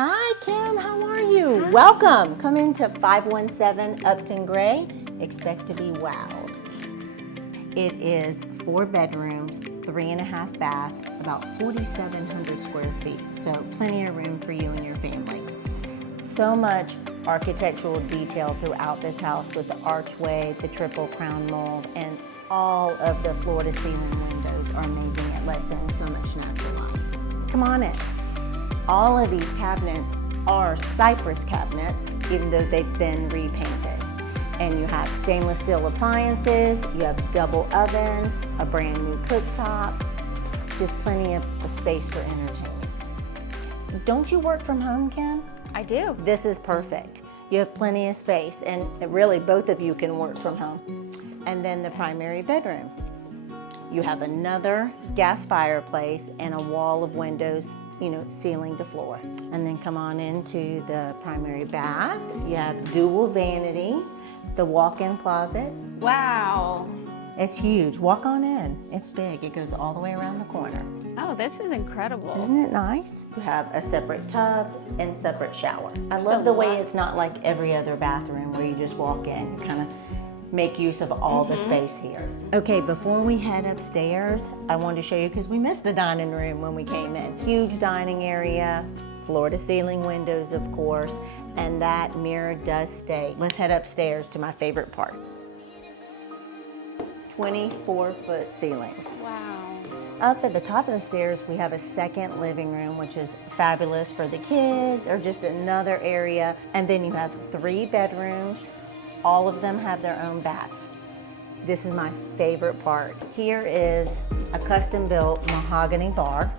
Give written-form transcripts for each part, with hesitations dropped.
Hi, Kim. How are you? Hi. Welcome. Come into 517 Upton Gray. Expect to be wowed. It is 4 bedrooms, 3.5 bath, about 4,700 square feet. So plenty of room for you and your family. So much architectural detail throughout this house with the archway, the triple crown mold, and all of the floor to ceiling windows are amazing. It lets in so much natural light. Come on in. All of these cabinets are cypress cabinets, even though they've been repainted. And you have stainless steel appliances, you have double ovens, a brand new cooktop, just plenty of space for entertainment. Don't you work from home, Kim? I do. This is perfect. You have plenty of space, and really both of you can work from home. And then the primary bedroom. You have another gas fireplace and a wall of windows, ceiling to floor. And then come on into the primary bath. You have dual vanities, the walk-in closet. Wow. It's huge. Walk on in. It's big. It goes all the way around the corner. Oh, this is incredible. Isn't it nice? You have a separate tub and separate shower. I love the way it's not like every other bathroom where you just walk in. You kind of make use of all the space here. Okay, before we head upstairs, I wanted to show you, because we missed the dining room when we came in. Huge dining area, floor to ceiling windows, of course, and that mirror does stay. Let's head upstairs to my favorite part. 24-foot ceilings. Wow. Up at the top of the stairs, we have a second living room, which is fabulous for the kids, or just another area. And then you have 3 bedrooms. All of them have their own baths. This is my favorite part. Here is a custom-built mahogany bar.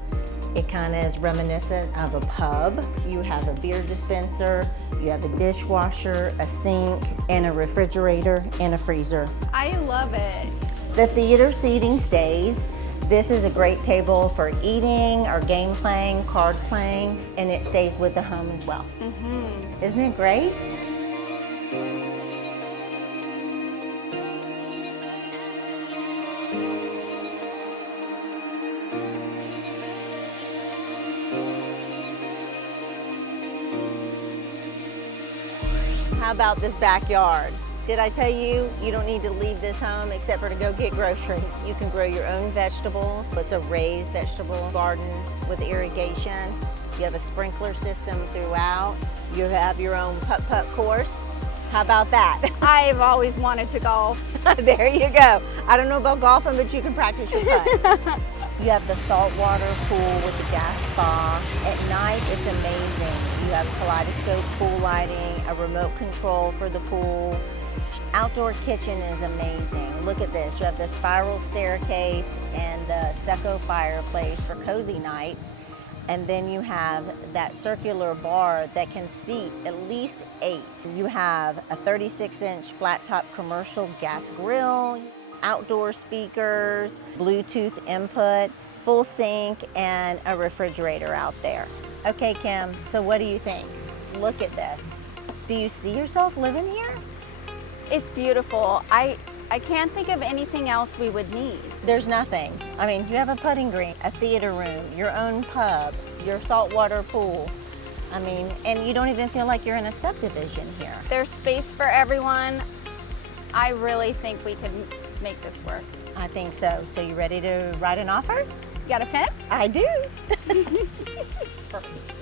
It kind of is reminiscent of a pub. You have a beer dispenser, you have a dishwasher, a sink, and a refrigerator, and a freezer. I love it. The theater seating stays. This is a great table for eating or game playing, card playing, and it stays with the home as well. Isn't it great? How about this backyard? Did I tell you, you don't need to leave this home except for to go get groceries. You can grow your own vegetables. It's a raised vegetable garden with irrigation. You have a sprinkler system throughout. You have your own putt-putt course. How about that? I've always wanted to golf. There you go. I don't know about golfing, but you can practice your putt. You have the saltwater pool with the gas spa. At night, it's amazing. You have kaleidoscope pool lighting, a remote control for the pool. Outdoor kitchen is amazing. Look at this. You have the spiral staircase and the stucco fireplace for cozy nights. And then you have that circular bar that can seat at least 8. You have a 36-inch flat-top commercial gas grill, outdoor speakers, Bluetooth input, full sink, and a refrigerator out there. Okay, Kim, so what do you think? Look at this. Do you see yourself living here? It's beautiful. I can't think of anything else we would need. There's nothing. I mean, you have a putting green, a theater room, your own pub, your saltwater pool. I mean, and you don't even feel like you're in a subdivision here. There's space for everyone. I really think we could make this work. I think so. So you ready to write an offer? You got a pen? I do. Perfect.